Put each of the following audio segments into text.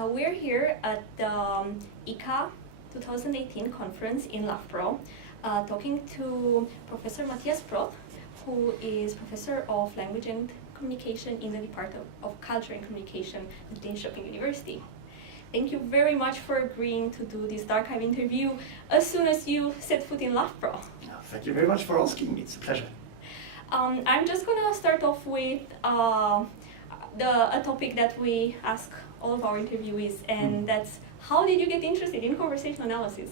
We're here at the ICA 2018 conference in Loughborough, talking to Professor Mathias Broth, who is Professor of Language and Communication in the Department of Culture and Communication at Linköping University. Thank you very much for agreeing to do this DARGchive interview as soon as you set foot in Loughborough. Thank you very much for asking me. It's a pleasure. I'm just going to start off with a topic that we ask all of our interviewees, and that's, how did you get interested in conversational analysis?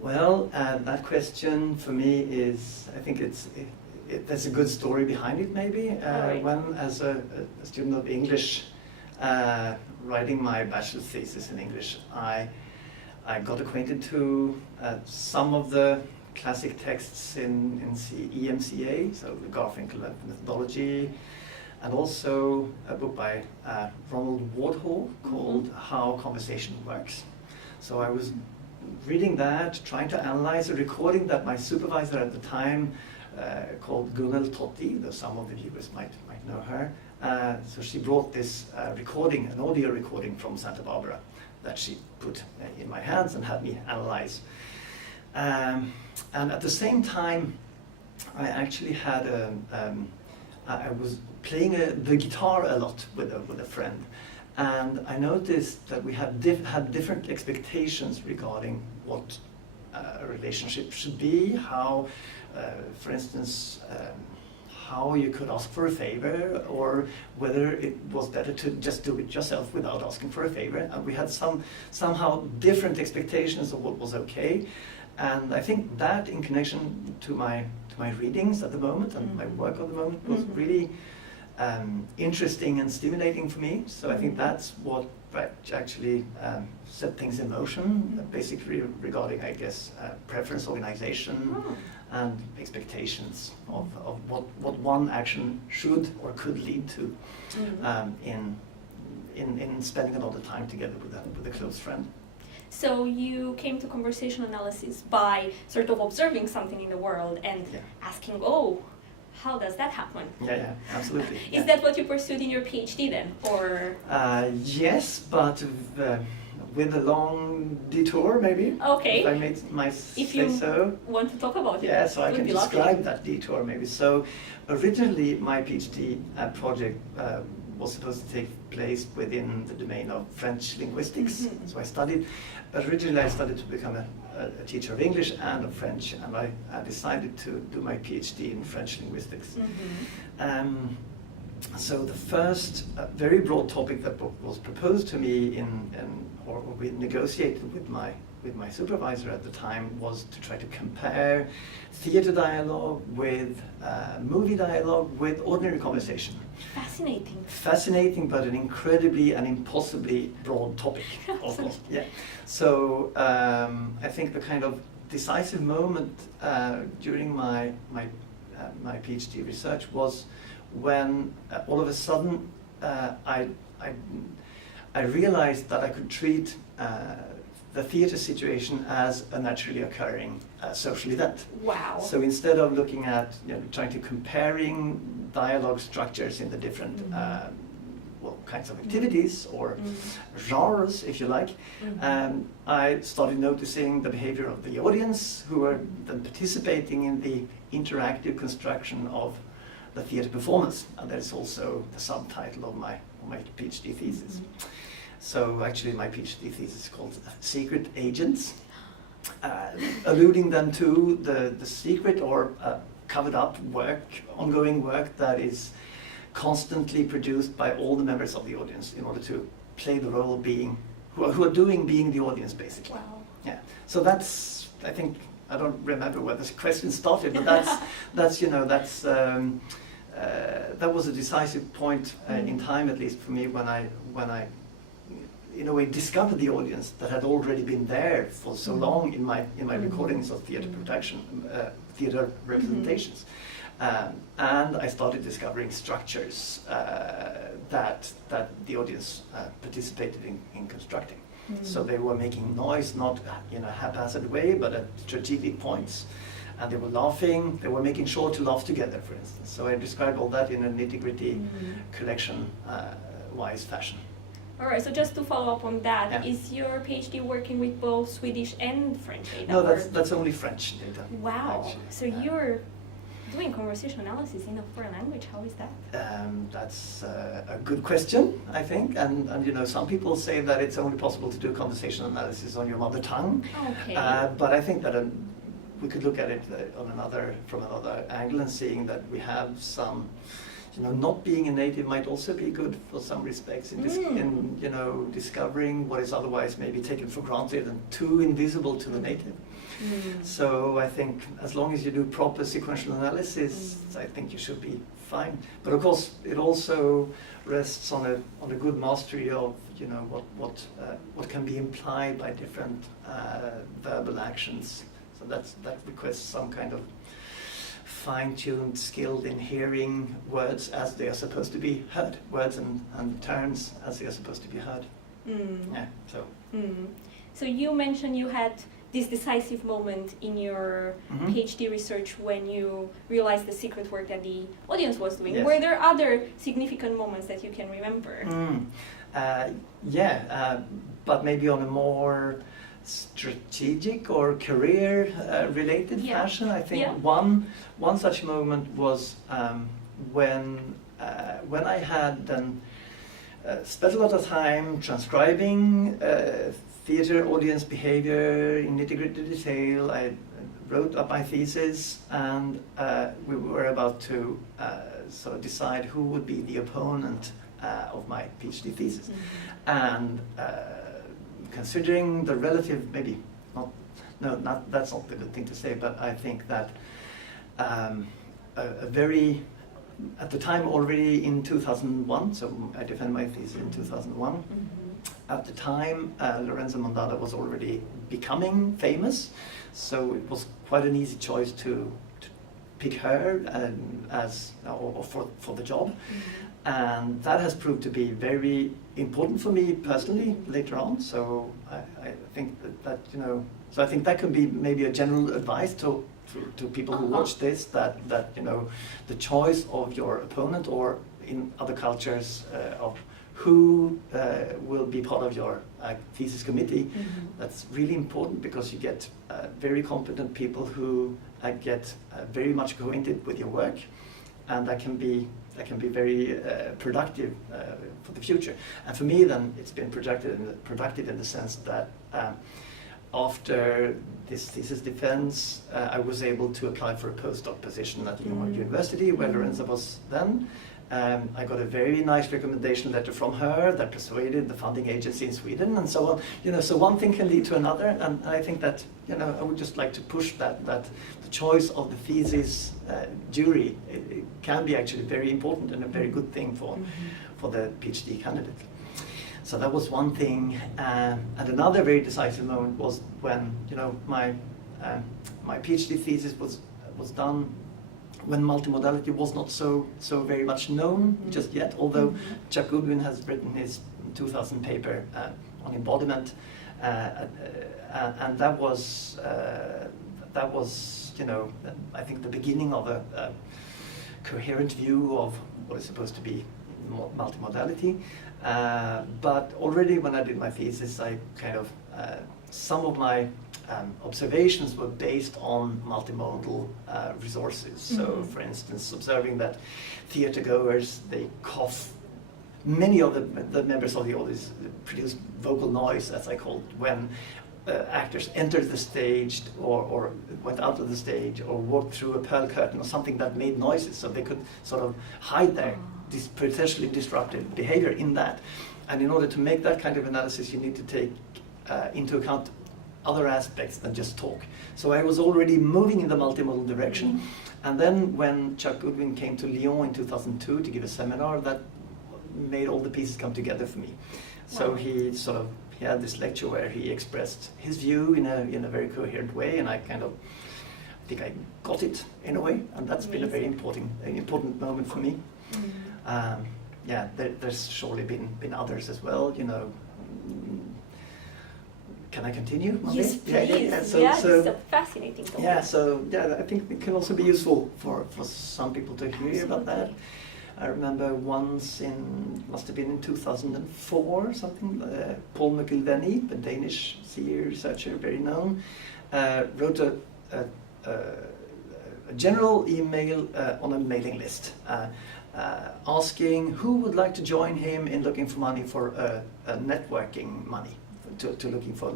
Well, that question for me is, I think there's a good story behind it maybe. Right. When, as a student of English, writing my bachelor's thesis in English, I got acquainted to some of the classic texts in EMCA, so the Garfinkel methodology, and also a book by Ronald Wardhall called How Conversation Works. So I was reading that, trying to analyze a recording that my supervisor at the time called Gunnel Totti, though some of the viewers might know her. So she brought this recording, an audio recording from Santa Barbara, that she put in my hands and had me analyze. And at the same time, I actually had I was playing the guitar a lot with a friend, and I noticed that we had different expectations regarding what a relationship should be, how, for instance, how you could ask for a favor, or whether it was better to just do it yourself without asking for a favor. And we had somehow different expectations of what was okay. And I think that, in connection to my readings at the moment and my work at the moment, was really interesting and stimulating for me. So I think that's what actually set things in motion, basically regarding, I guess, preference organization and expectations of what one action should or could lead to in spending a lot of time together with a close friend. So you came to conversational analysis by sort of observing something in the world and asking, oh, how does that happen? Yeah, absolutely. Is that what you pursued in your PhD then, or? Yes, but with a long detour, maybe. Okay. If I may say so. Want to talk about it. Yeah, so I can describe lovely. that detour maybe. So originally my PhD project was supposed to take place within the domain of French linguistics. So originally I studied to become a teacher of English and of French, and I decided to do my PhD in French linguistics. So the first very broad topic that was proposed to me or we negotiated with my supervisor at the time was to try to compare theater dialogue with movie dialogue with ordinary conversation. Fascinating. Fascinating, but an incredibly and impossibly broad topic. Almost. Yeah. So I think the kind of decisive moment during my PhD research was when all of a sudden I realized that I could treat the theatre situation as a naturally occurring social event. Wow. So instead of looking at trying to comparing dialogue structures in the different kinds of activities or genres, if you like, I started noticing the behavior of the audience, who were then participating in the interactive construction of the theatre performance. And that is also the subtitle of my PhD thesis. So actually my PhD thesis is called Secret Agents, alluding then to the secret or covered up work, ongoing work that is constantly produced by all the members of the audience in order to play the role of who are doing being the audience, basically. Wow. Yeah. So that's, I think, I don't remember where this question started, but that was a decisive point in time, at least for me, when I in a way discovered the audience that had already been there for so long in my recordings of theatre production, theatre representations, and I started discovering structures that the audience participated in constructing. So they were making noise, not in a haphazard way, but at strategic points. And they were laughing, they were making sure to laugh together, for instance. So I described all that in a nitty-gritty collection-wise fashion. All right, so just to follow up on that, Yeah. is your PhD working with both Swedish and French data? No, or- that's only French data. Wow, actually. so you're doing conversation analysis in a foreign language, how is that? That's a good question, I think, and some people say that it's only possible to do conversation analysis on your mother tongue, Okay. but I think that we could look at it from another angle and seeing that we have some, not being a native might also be good for some respects in discovering what is otherwise maybe taken for granted and too invisible to the native. So I think as long as you do proper sequential analysis, I think you should be fine. But of course, it also rests on a good mastery of what can be implied by different verbal actions. So that requires some kind of fine-tuned skill in hearing words as they are supposed to be heard, words and terms as they are supposed to be heard. Yeah. So you mentioned you had this decisive moment in your PhD research when you realized the secret work that the audience was doing. Yes. Were there other significant moments that you can remember? But maybe on a more strategic or career related fashion. I think one such moment was when I had spent a lot of time transcribing theater audience behavior in nitty-gritty detail. I wrote up my thesis, and we were about to sort of decide who would be the opponent of my PhD thesis. And considering the relative, that's not the good thing to say, but I think that at the time already in 2001, so I defended my thesis in 2001, at the time Lorenzo Mondada was already becoming famous, so it was quite an easy choice to pick her for the job. And that has proved to be very important for me personally later on. So I think so I think that could be maybe a general advice to people who watch this, that the choice of your opponent, or in other cultures of who will be part of your thesis committee, that's really important, because you get very competent people who get very much acquainted with your work, and that can be very productive for the future. And for me, then, it's been productive in the sense that after this thesis defense, I was able to apply for a postdoc position at Linköping University, where Lorenzo was then. I got a very nice recommendation letter from her that persuaded the funding agency in Sweden, and so on. So one thing can lead to another, and I think that I would just like to push that the choice of the thesis jury it can be actually very important and a very good thing for the PhD candidate. So that was one thing, and another very decisive moment was when my PhD thesis was done, when multimodality was not so very much known just yet, although Chuck Goodwin has written his 2000 paper on embodiment, and that was I think the beginning of a coherent view of what is supposed to be multimodality. But already when I did my thesis, I kind of some of my observations were based on multimodal resources. So, for instance, observing that theater goers, they cough. Many of the members of the audience produce vocal noise, as I call it, when actors entered the stage or went out of the stage or walked through a pearl curtain or something that made noises, so they could sort of hide their potentially disruptive behavior in that. And in order to make that kind of analysis, you need to take into account other aspects than just talk. So I was already moving in the multimodal direction. And then when Chuck Goodwin came to Lyon in 2002 to give a seminar, that made all the pieces come together for me. So he had this lecture where he expressed his view in a very coherent way, and I think I got it in a way, and that's been a very important moment for me. There's surely been others as well, Can I continue? Yes, please. So, it's a fascinating topic. I think it can also be useful for some people to hear about that. I remember once must have been in 2004 or something, Paul McIlvenny, the Danish CA researcher, very known, wrote a general email on a mailing list asking who would like to join him in looking for money for networking money, to looking for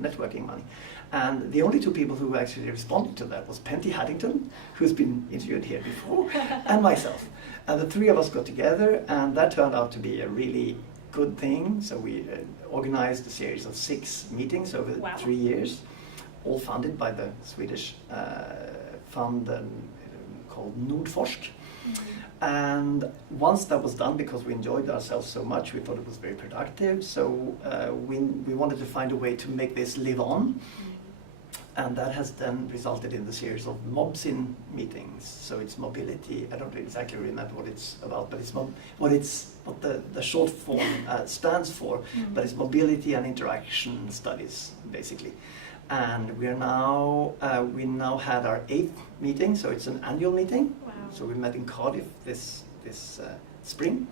networking money. And the only two people who actually responded to that was Penty Haddington, who's been interviewed here before, and myself. And the three of us got together, and that turned out to be a really good thing. So we organized a series of 6 meetings over 3 years, all funded by the Swedish fund called Nordforsk. And once that was done, because we enjoyed ourselves so much, we thought it was very productive, so we wanted to find a way to make this live on. And that has then resulted in the series of MOBSIN meetings. So it's mobility. I don't exactly remember what it's about, but it's what the short form stands for. But it's mobility and interaction studies, basically. And we now had our 8th meeting, so it's an annual meeting. Wow. So we met in Cardiff this spring.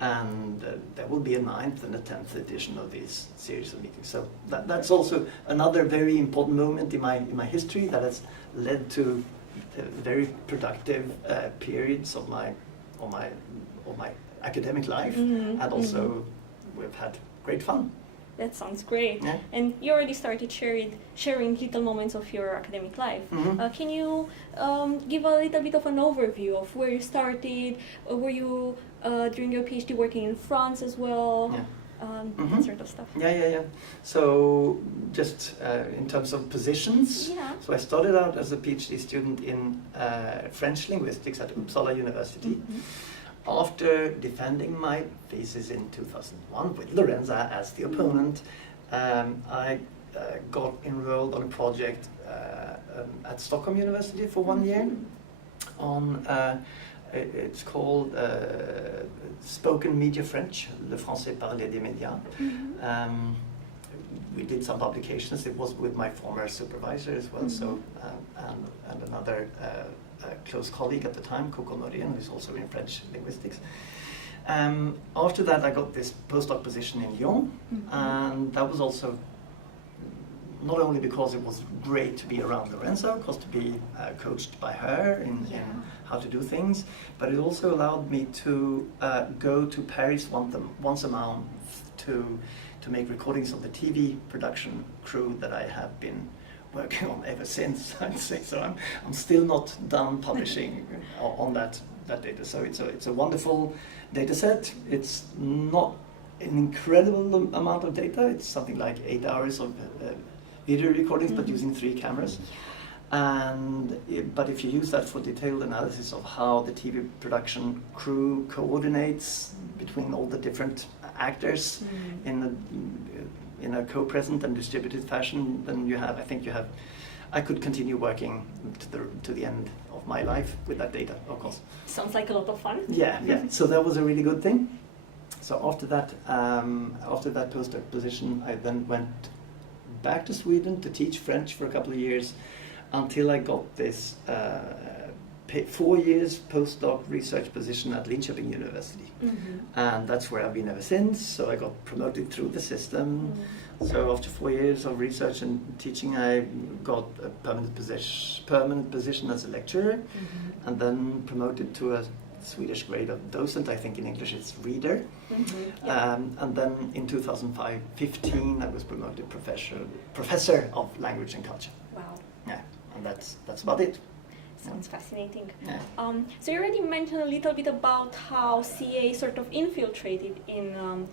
And there will be a 9th and a 10th edition of these series of meetings. So that's also another very important moment in my history that has led to very productive periods of my academic life, and also we've had great fun. That sounds great. Yeah. And you already started sharing little moments of your academic life. Can you give a little bit of an overview of where you started? Were you during your PhD working in France as well? Yeah. That sort of stuff. Yeah. So just in terms of positions, so I started out as a PhD student in French linguistics at Uppsala University. After defending my thesis in 2001 with Lorenza as the opponent, I got enrolled on a project at Stockholm University for 1 year on, it's called Spoken Media French, Le Français Parlé des Médias. We did some publications. It was with my former supervisor as well, so and another close colleague at the time, Coco Norien, who's also in French linguistics. After that, I got this postdoc position in Lyon, and that was also not only because it was great to be around Lorenzo, because to be coached by her in how to do things, but it also allowed me to go to Paris once a month to make recordings of the TV production crew that I have been working on ever since, I'd say. So I'm still not done publishing on that data. So it's a wonderful data set. It's not an incredible amount of data. It's something like 8 hours of video recordings, but using 3 cameras. But if you use that for detailed analysis of how the TV production crew coordinates between all the different actors in a co-present and distributed fashion, then I could continue working to the end of my life with that data, of course. Sounds like a lot of fun. Yeah. So that was a really good thing. So after that postdoc position, I then went back to Sweden to teach French for a couple of years until I got this 4 years postdoc research position at Linköping University. And that's where I've been ever since. So I got promoted through the system. So after 4 years of research and teaching, I got a permanent position as a lecturer, and then promoted to a Swedish grade of docent. I think in English it's reader. And then in 2015 I was promoted professor of language and culture. Wow. Yeah, and that's about it. Sounds fascinating. Yeah. So you already mentioned a little bit about how CA sort of infiltrated in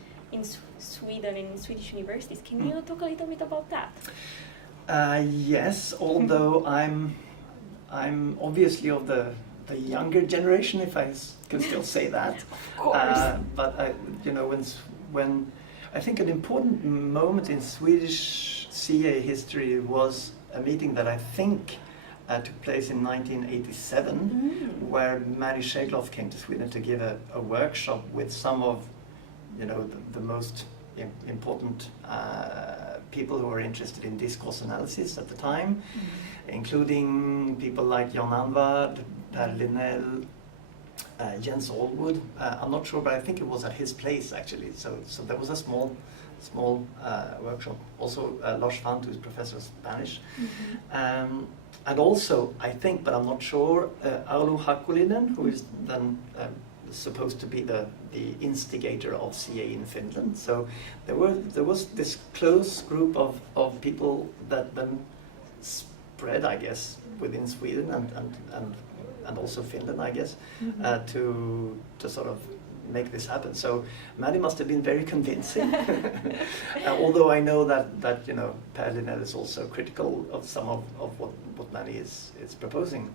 Sweden, in Swedish universities. Can you talk a little bit about that? Yes, although I'm obviously of the younger generation, if I can still say that. Of course. But when I think an important moment in Swedish CA history was a meeting that I think took place in 1987, where Mary Shegloff came to Sweden to give a workshop with some of the most important people who were interested in discourse analysis at the time, including people like Jan Anvard, Per Linnell, Jens Allwood. I'm not sure, but I think it was at his place actually. So there was a small workshop. Also, Lars Fant, who's professor of Spanish, and also I think, but I'm not sure, Aulu Hakulinen, who is then supposed to be the instigator of CA in Finland. So there was this close group of people that then spread, I guess, within Sweden and also Finland, I guess, to sort of make this happen. So Maddie must have been very convincing. Although I know that you know Per Linell is also critical of some of what Maddie is proposing.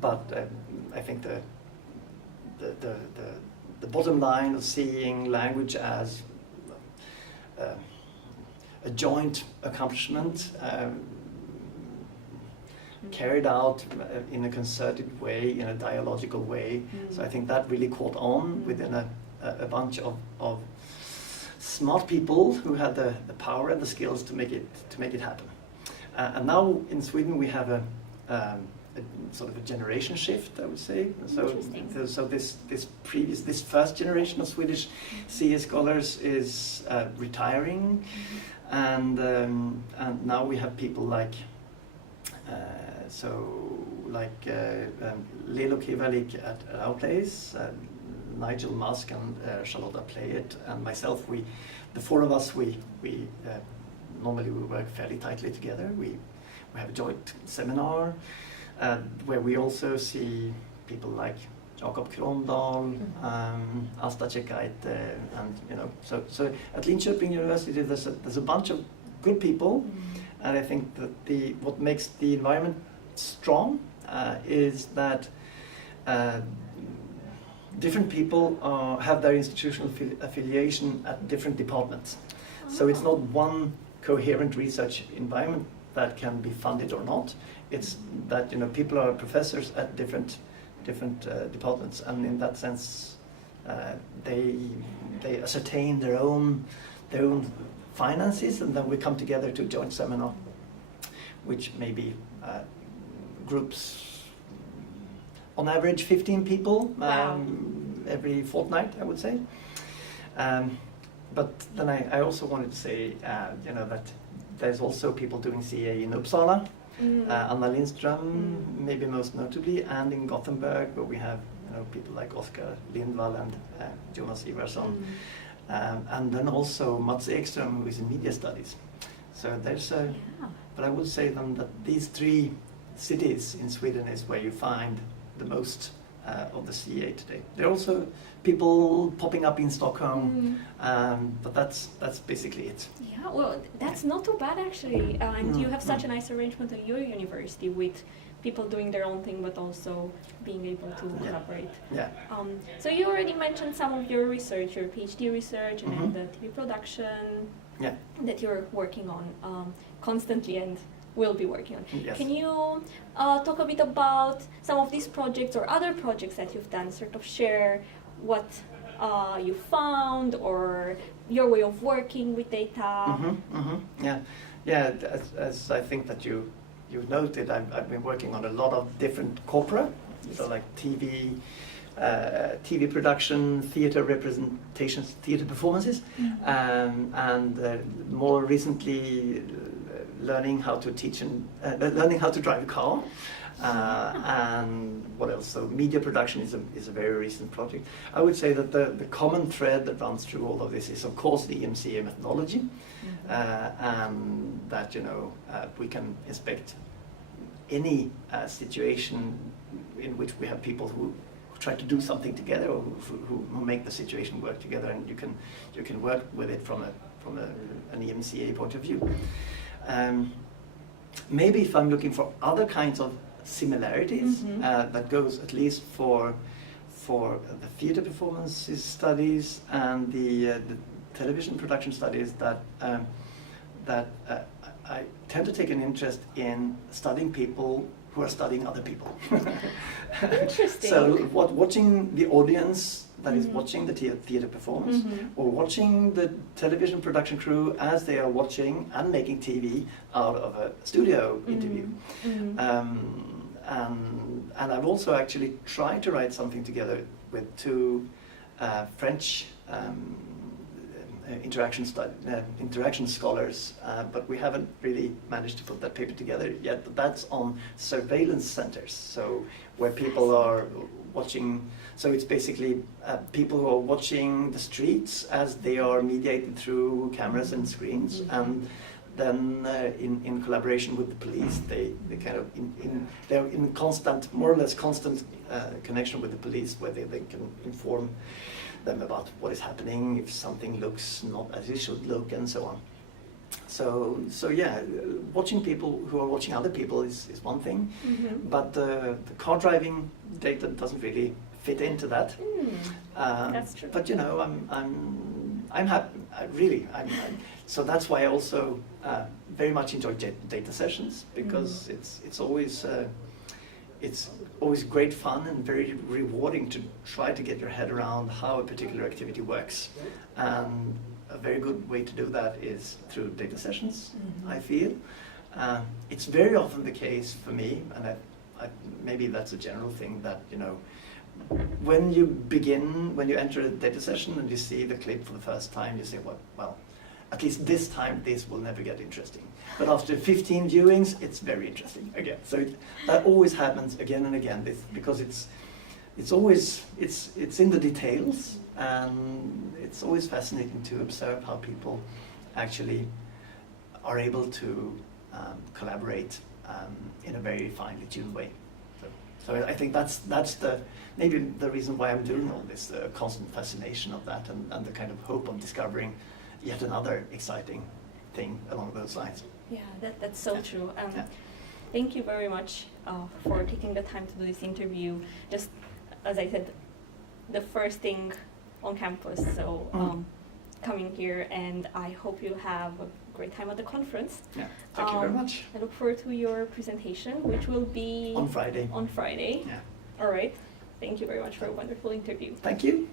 But I think the bottom line of seeing language as a joint accomplishment carried out in a concerted way, in a dialogical way. So I think that really caught on within a bunch of smart people who had the power and the skills to make it happen. And now in Sweden we have a sort of a generation shift, I would say. So this first generation of Swedish CA scholars is retiring, and now we have people like Lelo Kivalik at our place, Nigel Musk and Charlotta Playet and myself. The four of us, we normally we work fairly tightly together. We have a joint seminar where we also see people like Jakob Krondal, Asta Chekaite, and you know. So at Linköping University, there's a bunch of good people, and I think that what makes the environment strong is that different people have their institutional affiliation at different departments. So it's not one coherent research environment that can be funded or not. It's that you know people are professors at different departments, and in that sense, they ascertain their own finances, and then we come together to a joint seminar, which maybe groups on average 15 people every fortnight, I would say. But then I also wanted to say, you know, that there's also people doing CA in Uppsala, Anna Lindström, maybe most notably, and in Gothenburg, where we have people like Oskar Lindvall and Jonas Ivarsson, and then also Mats Ekström, who is in media studies. So there's but I would say then that these three cities in Sweden is where you find the most of the CA today. There are also people popping up in Stockholm, but that's basically it. Yeah, well, that's not too bad actually, and you have such a nice arrangement at your university with people doing their own thing, but also being able to collaborate. Yeah. So you already mentioned some of your research, your PhD research, and the TV production that you're working on constantly and will be working on. Yes. Can you talk a bit about some of these projects or other projects that you've done, sort of share what you found or your way of working with data? Yeah. As I think that you've noted, I've been working on a lot of different corpora, so like TV production, theatre representations, theatre performances, and more recently learning how to teach and learning how to drive a car, and what else? So media production is a very recent project. I would say that the common thread that runs through all of this is of course the EMCA methodology, and that we can inspect any situation in which we have people who try to do something together, or who make the situation work together, and you can work with it from an EMCA point of view. Maybe if I'm looking for other kinds of similarities, that goes at least for the theatre performances studies and the television production studies, that I tend to take an interest in studying people who are studying other people. Interesting. So watching the audience that is watching the theatre performance, or watching the television production crew as they are watching and making TV out of a studio interview. and I've also actually tried to write something together with two French interaction scholars, but we haven't really managed to put that paper together yet. But that's on surveillance centers, so where people are watching. So it's basically people who are watching the streets as they are mediated through cameras and screens, and then in collaboration with the police, they kind of they're in constant, more or less constant connection with the police, where they can inform them about what is happening, if something looks not as it should look, and so on. So yeah, watching people who are watching other people is one thing, but the car driving data doesn't really fit into that. That's true. But you know, I'm happy. So that's why I also very much enjoy data sessions, because it's always great fun and very rewarding to try to get your head around how a particular activity works. And a very good way to do that is through data sessions, I feel. It's very often the case for me, and maybe that's a general thing, that you know, when you enter a data session and you see the clip for the first time, you say, well, at least this time this will never get interesting. But after 15 viewings, it's very interesting again. So that always happens again and again, because it's in the details, and it's always fascinating to observe how people actually are able to collaborate in a very finely tuned way. So I think that's maybe the reason why I'm doing all this, the constant fascination of that, and the kind of hope of discovering yet another exciting thing along those lines. Yeah, that's so true. Thank you very much for taking the time to do this interview. Just as I said, the first thing on campus, so coming here, and I hope you have a great time at the conference. Yeah, thank you very much. I look forward to your presentation, which will be on Friday. On Friday. Yeah. All right. Thank you very much for a wonderful interview. Thank you.